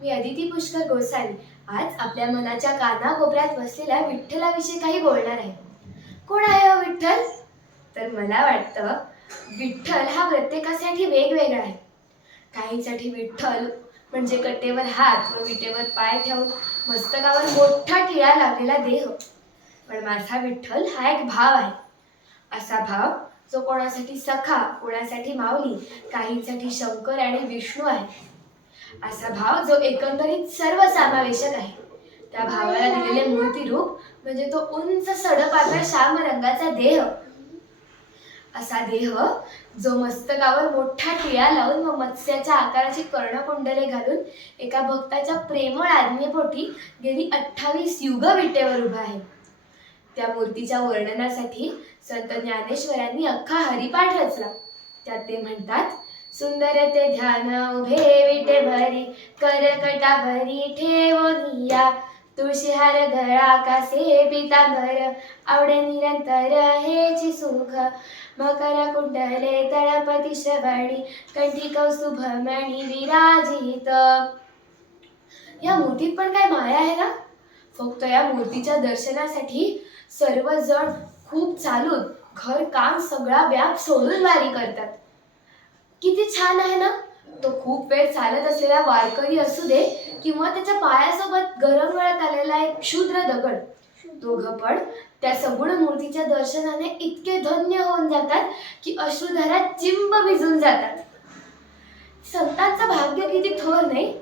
मी अदिती पुष्कर गोसावी आज आपल्या मनाच्या कानाकोपऱ्यात बसलेल्या विठ्ठलाविषयी काही बोलणार आहे. कोण आहे हो विठ्ठल? तर मला वाटतं विठ्ठल हा प्रत्येकासाठी वेगवेगळा आहे. काहींसाठी विठ्ठल म्हणजे कट्टेवर हात व विटेवर पाय ठेवून मस्तकावर मोठा टिळा लागलेला देह. पण माझा विठ्ठल हा एक भाव आहे. असा भाव जो कोणासाठी सखा, कोणासाठी माऊली, काहींसाठी शंकर आणि विष्णू आहे. असा भाव जो एकंदरीत सर्वसमावेशक आहे. त्या भावाला दिलेले मूर्ती रूप म्हणजे तो उंच सडपातळ श्याम रंगाचा देह. असा देह जो मस्तकावर मोठा टिळा लावून व मत्स्याच्या आकाराची कर्णकुंडले घालून एका भक्ताच्या प्रेमळ आज्ञेपोटी गेली 28 युग विटेवर उभा आहे. त्या मूर्तीच्या वर्णनासाठी संत ज्ञानेश्वरांनी अख्खा हरिपाठ रचला. त्यात ते म्हणतात, सुंदर ते ध्यान उभे विटे भरी करकटावरी ठेवोनिया तुळशीहार गळा कासे पितांबर आवडे निरंतर हेची सुख मकर कुंडले तळपती श्रवणी कंठी कौस्तुभमणी विराजित. या मूर्तीत पण काय माया आहे ना. फक्त या मूर्तीच्या दर्शनासाठी सर्वजण खूप चालून घर काम सगळा व्याप सोडून वारी करतात. किती छान आहे ना. तो खूप वेळ चालत असलेला वारकरी असू दे किंवा त्याच्या पायासोबत गरम गळत आलेला एक क्षुद्र दगड, दोघं पण त्या सगुण मूर्तीच्या दर्शनाने इतके धन्य होऊन जातात की अश्रुधारात चिंब भिजून जातात. संतांचं भाग्य किती थोर नाही,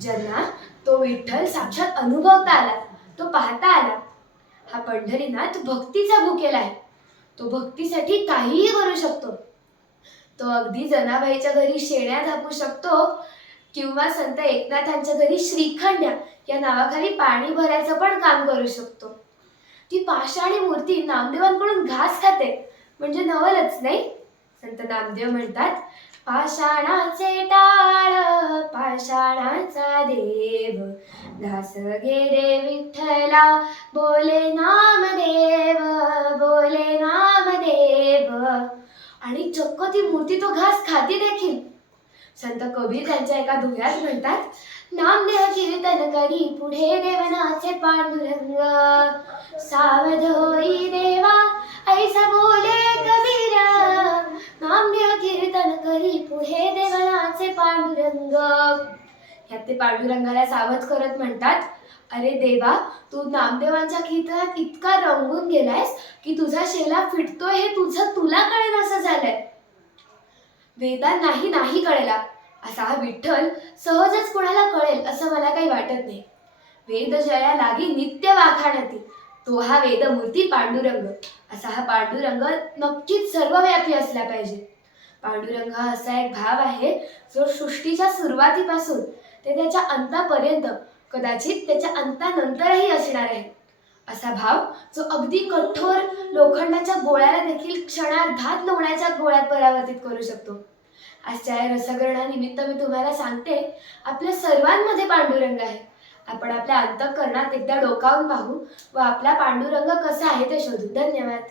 ज्यांना तो विठ्ठल साक्षात अनुभवता आला, तो पाहता आला. हा पंढरीनाथ भक्तीचा भुकेला आहे. तो भक्तीसाठी काहीही करू शकतो. तो अगदी जनाबाईच्या घरी शेण्या धापू शकतो किंवा संत एकनाथांच्या घरी श्रीखंड्या या नावाखाली पाणी भरायचं पण काम करू शकतो. ती पाषाणी मूर्ती नामदेवांकडून घास खाते म्हणजे नवलच नाही. संत नामदेव म्हणतात, पाषाणाचे टाळ पाषाणाचा देव घास घे रे विठ्ठला बोले नामदेव बोले नामदेव. आणि चक्क ती मूर्ती तो घास खाती देखील. संत कबीर त्यांच्या एका दोह्यात म्हणतात, नामदेव कीर्तन करी पुढे देवनाचे पांडुरंग सावध होई देवा ऐसा बोले कबीर. नामदेव कीर्तन करी पुढे देवनाचे पांडुरंग. ह्यात ते पांडुरंगाला सावध करत म्हणतात, अरे देवा, तू नामदेवांच्या कीर्तनात इतका रंगून गेलायस की तुझा शेला फिटतोय हे तुला कळेल असं झालंय. वेदांनाही नाही कळेला असा हा विठ्ठल सहजच कुणाला कळेल असं मला काही वाटत नाही. वेद जया लागी नित्य वाखाणती तो हा वेदमूर्ती पांडुरंग. असा हा पांडुरंग नक्कीच सर्वव्यापी असला पाहिजे. पांडुरंग हा असा एक भाव आहे जो सृष्टीच्या सुरुवातीपासून ते त्याच्या अंतापर्यंत, कदाचित त्याच्या अंतानंतरही असणार आहे. असा भाव जो अगदी कठोर लोखंडाच्या गोळ्याला देखील क्षणार्धात लोण्याच्या गोळ्यात परावर्तित करू शकतो. आजच्या या रसग्रहणानिमित्त मी तुम्हाला सांगते, आपल्या सर्वांमध्ये पांडुरंग आहे. आपण आपल्या अंतःकरणात एकदा डोकावून पाहू व आपला पांडुरंग कसा आहे ते शोधू. धन्यवाद.